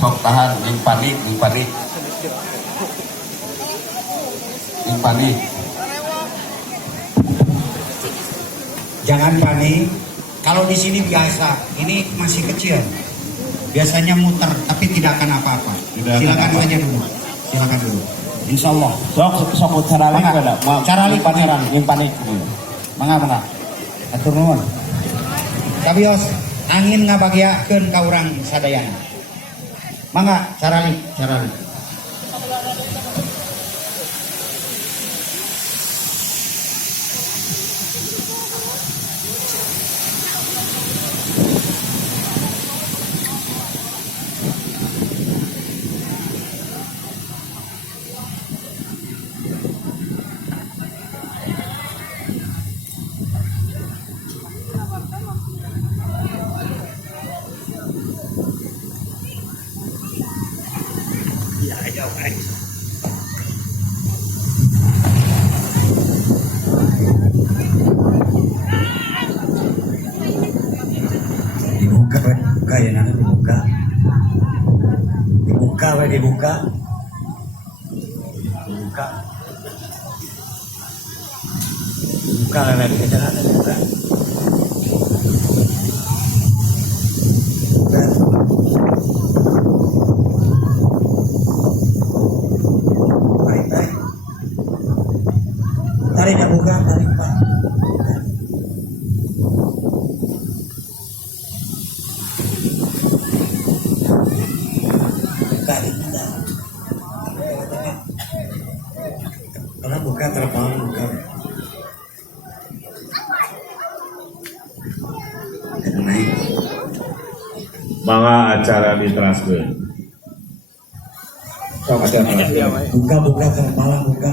sok tahan yang panik Jangan panik. Kalau di sini biasa, ini masih kecil. Biasanya muter, tapi tidak akan apa-apa. Silakan saja dulu. Silakan dulu. Insya Allah. sok caralik ada Caralik yang panik Mangga. Atur nuhun. Kabios, angin ngabagiakeun ka urang sadayana. Mangga, caralik. Dibuka ya nanti dibuka lele di jalan dibuka. Tarik buka, tarik Pak. Karena buka terbang buka. Mangga acara di transfer. Buka terbang buka.